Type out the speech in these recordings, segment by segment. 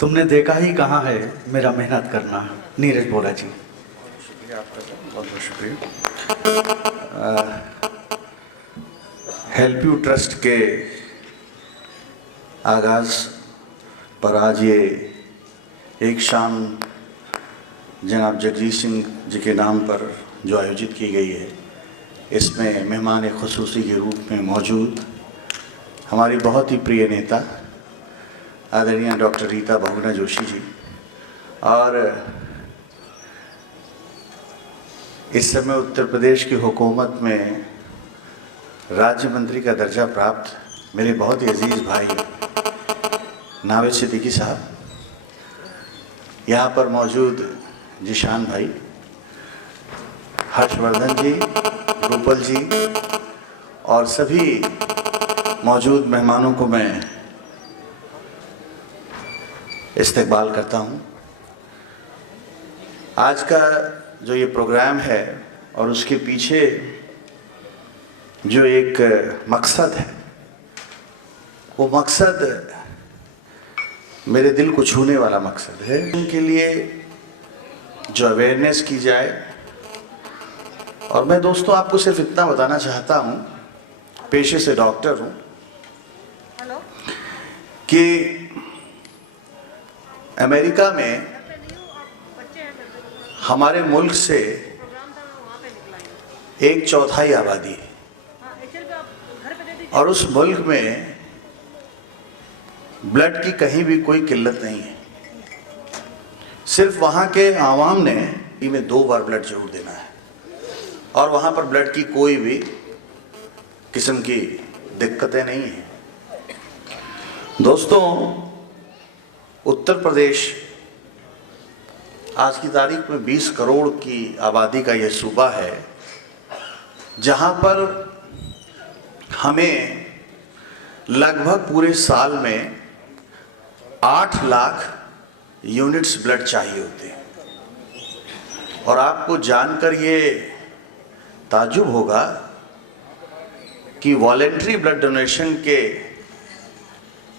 तुमने देखा ही कहाँ है मेरा मेहनत करना। नीरज बोला जी। शुक्रिया आपका सर, बहुत बहुत शुक्रिया। हेल्प यू ट्रस्ट के आगाज़ पर आज ये एक शाम जनाब जगजीत सिंह जी के नाम पर जो आयोजित की गई है, इसमें मेहमान ख़ुसूसी के रूप में मौजूद हमारी बहुत ही प्रिय नेता आदरणीय डॉक्टर रीता बहुगुणा जोशी जी, और इस समय उत्तर प्रदेश की हुकूमत में राज्य मंत्री का दर्जा प्राप्त मेरे बहुत ही अजीज़ भाई नावेद सिद्दीकी साहब, यहाँ पर मौजूद जिशान भाई, हर्षवर्धन जी, रूपल जी और सभी मौजूद मेहमानों को मैं इस्तकबाल करता हूँ। आज का जो ये प्रोग्राम है और उसके पीछे जो एक मकसद है, वो मकसद मेरे दिल को छूने वाला मकसद है। उनके लिए जो अवेयरनेस की जाए, और मैं दोस्तों आपको सिर्फ इतना बताना चाहता हूँ, पेशे से डॉक्टर हूँ, कि अमेरिका में हमारे मुल्क से 1/4 आबादी है, और उस मुल्क में ब्लड की कहीं भी कोई किल्लत नहीं है। सिर्फ वहाँ के आवाम ने में 2 बार ब्लड जरूर देना है, और वहाँ पर ब्लड की कोई भी किस्म की दिक्कतें नहीं हैं। दोस्तों, उत्तर प्रदेश आज की तारीख में 20 करोड़ की आबादी का यह सूबा है, जहाँ पर हमें लगभग पूरे साल में 8 लाख यूनिट्स ब्लड चाहिए होते हैं। और आपको जानकर ये ताज्जुब होगा कि वॉलेंट्री ब्लड डोनेशन के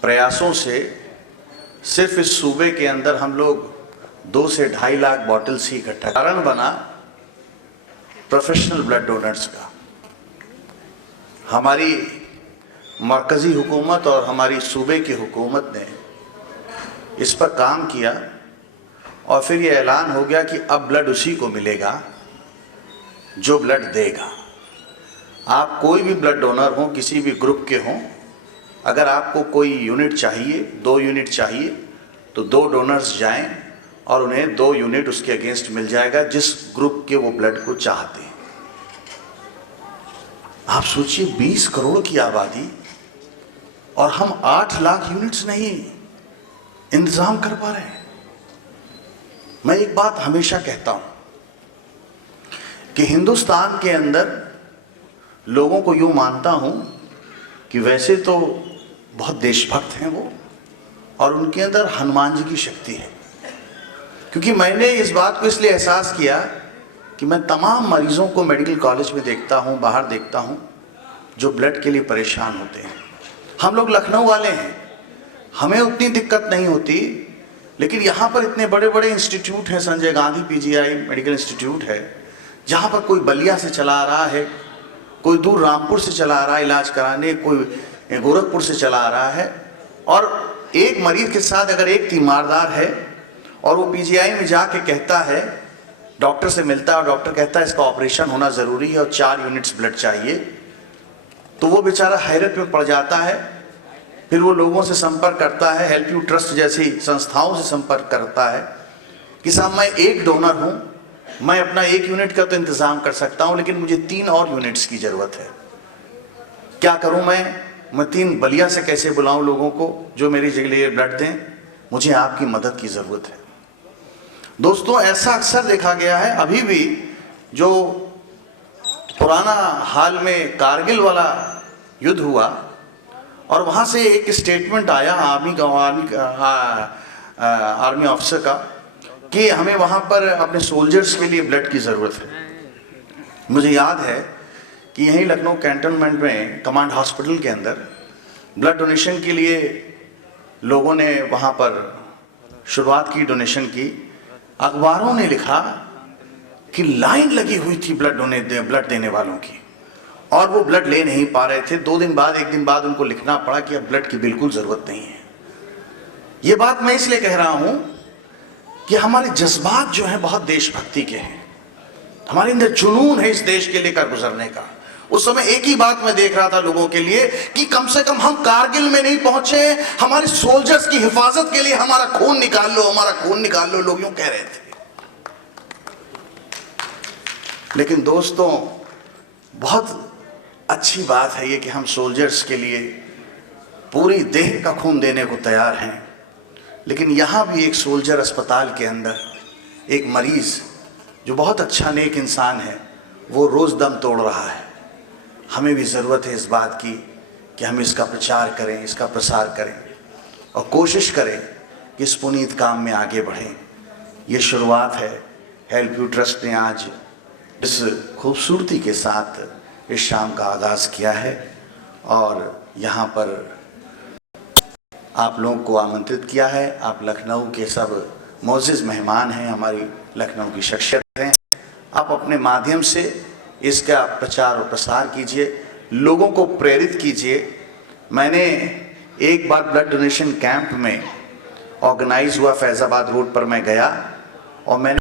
प्रयासों से सिर्फ इस सूबे के अंदर हम लोग 2 से 2.5 लाख बॉटल्स ही इकट्ठा, कारण बना प्रोफेशनल ब्लड डोनर्स का। हमारी मरकज़ी हुकूमत और हमारी सूबे की हुकूमत ने इस पर काम किया, और फिर ये ऐलान हो गया कि अब ब्लड उसी को मिलेगा जो ब्लड देगा। आप कोई भी ब्लड डोनर हो, किसी भी ग्रुप के हों, अगर आपको कोई यूनिट चाहिए, 2 यूनिट चाहिए, तो 2 डोनर्स जाएं और उन्हें 2 यूनिट उसके अगेंस्ट मिल जाएगा जिस ग्रुप के वो ब्लड को चाहते हैं। आप सोचिए, 20 करोड़ की आबादी और हम 8 लाख यूनिट्स नहीं इंतजाम कर पा रहे हैं। मैं एक बात हमेशा कहता हूं कि हिंदुस्तान के अंदर लोगों को यूं मानता हूं कि वैसे तो बहुत देशभक्त हैं वो, और उनके अंदर हनुमान जी की शक्ति है। क्योंकि मैंने इस बात को इसलिए एहसास किया कि मैं तमाम मरीजों को मेडिकल कॉलेज में देखता हूँ, बाहर देखता हूँ, जो ब्लड के लिए परेशान होते हैं। हम लोग लखनऊ वाले हैं, हमें उतनी दिक्कत नहीं होती, लेकिन यहाँ पर इतने बड़े बड़े इंस्टीट्यूट हैं, Sanjay Gandhi PGI medical institute है, जहाँ पर कोई बलिया से चला आ रहा है, कोई दूर रामपुर से चला आ रहा है इलाज कराने, कोई गोरखपुर से चला आ रहा है, और एक मरीज के साथ अगर एक तीमारदार है और वो पीजीआई में जाके कहता है, डॉक्टर से मिलता है और डॉक्टर कहता है इसका ऑपरेशन होना ज़रूरी है और 4 यूनिट्स ब्लड चाहिए, तो वो बेचारा हैरत में पड़ जाता है। फिर वो लोगों से संपर्क करता है, हेल्प यू ट्रस्ट जैसी संस्थाओं से संपर्क करता है कि साहब मैं एक डोनर हूँ, मैं अपना 1 यूनिट का तो इंतज़ाम कर सकता हूँ, लेकिन मुझे 3 और यूनिट्स की ज़रूरत है। क्या करूँ मैं 3 बलिया से कैसे बुलाऊँ लोगों को जो मेरी जगह ब्लड दें? मुझे आपकी मदद की ज़रूरत है। दोस्तों, ऐसा अक्सर देखा गया है, अभी भी जो पुराना हाल में कारगिल वाला युद्ध हुआ और वहाँ से एक स्टेटमेंट आया आर्मी ऑफिसर का कि हमें वहाँ पर अपने सोल्जर्स के लिए ब्लड की ज़रूरत है। मुझे याद है कि यहीं लखनऊ कैंटोनमेंट में कमांड हॉस्पिटल के अंदर ब्लड डोनेशन के लिए लोगों ने वहाँ पर शुरुआत की डोनेशन की, अखबारों ने लिखा कि लाइन लगी हुई थी ब्लड देने वालों की, और वो ब्लड ले नहीं पा रहे थे। 2 दिन बाद, 1 दिन बाद उनको लिखना पड़ा कि अब ब्लड की बिल्कुल जरूरत नहीं है। ये बात मैं इसलिए कह रहा हूं कि हमारे जज्बात जो हैं बहुत देशभक्ति के हैं, हमारे अंदर जुनून है इस देश के लिए कर गुजरने का। उस समय एक ही बात मैं देख रहा था लोगों के लिए कि कम से कम हम कारगिल में नहीं पहुंचे, हमारे सोल्जर्स की हिफाजत के लिए हमारा खून निकाल लो, हमारा खून निकाल लो, लोग यूं कह रहे थे। लेकिन दोस्तों, बहुत अच्छी बात है ये कि हम सोल्जर्स के लिए पूरी देह का खून देने को तैयार हैं। लेकिन यहाँ भी एक सोल्जर अस्पताल के अंदर, एक मरीज जो बहुत अच्छा नेक इंसान है, वो रोज़ दम तोड़ रहा है। हमें भी ज़रूरत है इस बात की कि हम इसका प्रचार करें, इसका प्रसार करें और कोशिश करें कि इस पुनीत काम में आगे बढ़ें। ये शुरुआत है। हेल्प यू ट्रस्ट ने आज इस खूबसूरती के साथ इस शाम का आगाज़ किया है और यहाँ पर आप लोगों को आमंत्रित किया है। आप लखनऊ के सब मोअज़्ज़िज़ मेहमान हैं, हमारी लखनऊ की शख्सियत हैं। आप अपने माध्यम से इसका प्रचार और प्रसार कीजिए, लोगों को प्रेरित कीजिए। मैंने एक बार ब्लड डोनेशन कैंप में ऑर्गेनाइज हुआ, फैज़ाबाद रोड पर मैं गया और मैंने